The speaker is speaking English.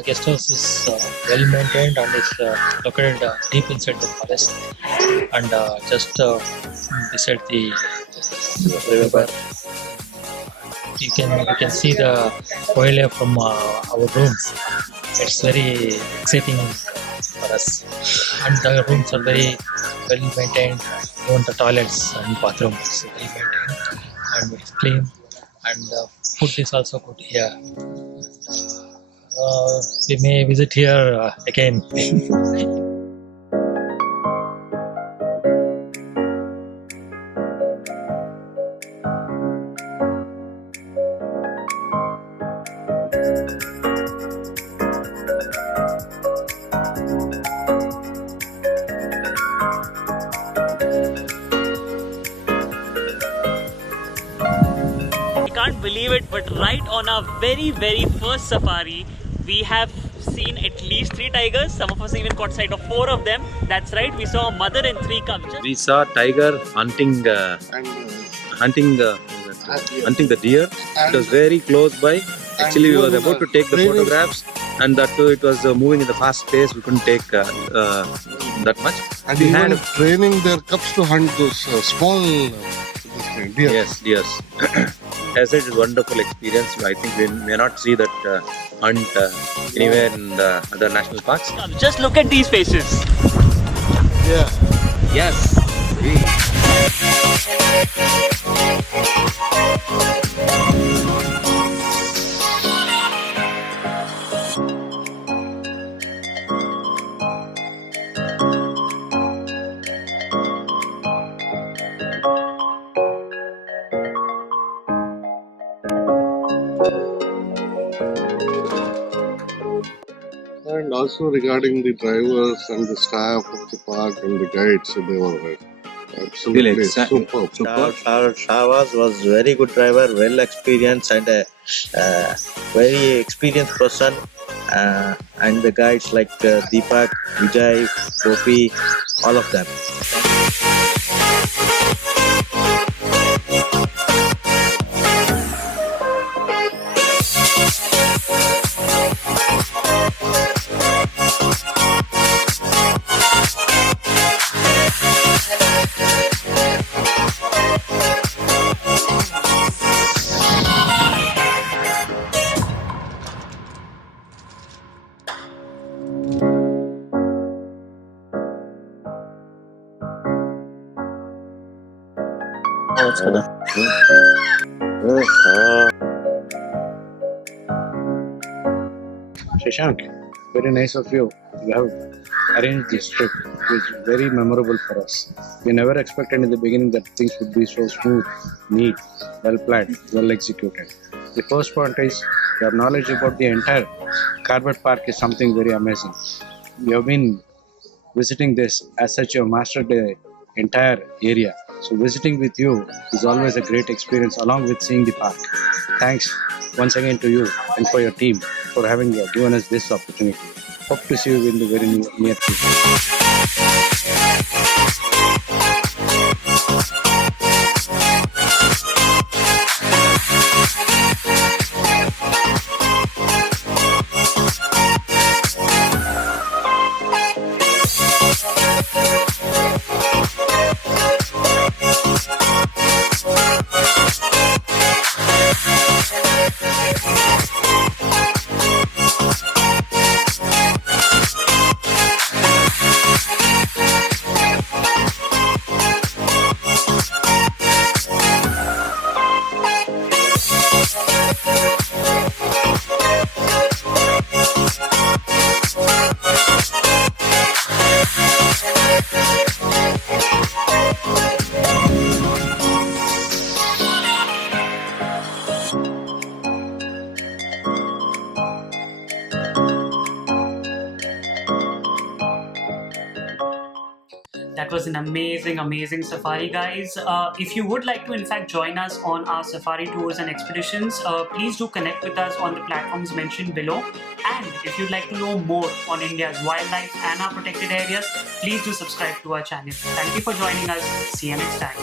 guest house is well maintained and is located deep inside the forest and just beside the river. You can see the wildlife from our rooms. It's very exciting for us, and the rooms are very well maintained. Even the toilets and bathrooms is well maintained and it's clean, and food is also good here. We may visit here again. Can't believe it, but right on our very first safari we have seen at least 3 tigers. Some of us even caught sight of 4 of them. That's right, we saw a mother and 3 cubs. We saw tiger hunting the deer. It was very close by. Actually, we were about to take the photographs, and that too it was moving in the fast pace. We couldn't take that much. And we had training their cubs to hunt those small deer. Yes, deers. As I said, it's a wonderful experience. I think we may not see that hunt anywhere in the other national parks. Just look at these faces. Yeah. Yes. And also regarding the drivers and the staff of the park and the guides, they were absolutely superb. Shavas was very good driver, well experienced and a very experienced person. And the guides like Deepak, Vijay, Gopi, all of them. Shashank, very nice of you. You have arranged this trip. It's very memorable for us. We never expected in the beginning that things would be so smooth, neat, well planned, well executed. The first point is your knowledge about the entire Corbett Park is something very amazing. You have been visiting this as such you have mastered the entire area. So visiting with you is always a great experience along with seeing the park. Thanks once again to you and for your team for having given us this opportunity. Hope to see you in the very near future. That was an amazing safari, guys. If you would like to in fact join us on our safari tours and expeditions, please do connect with us on the platforms mentioned below. And if you'd like to know more on India's wildlife and our protected areas, please do subscribe to our channel. Thank you for joining us. See you next time.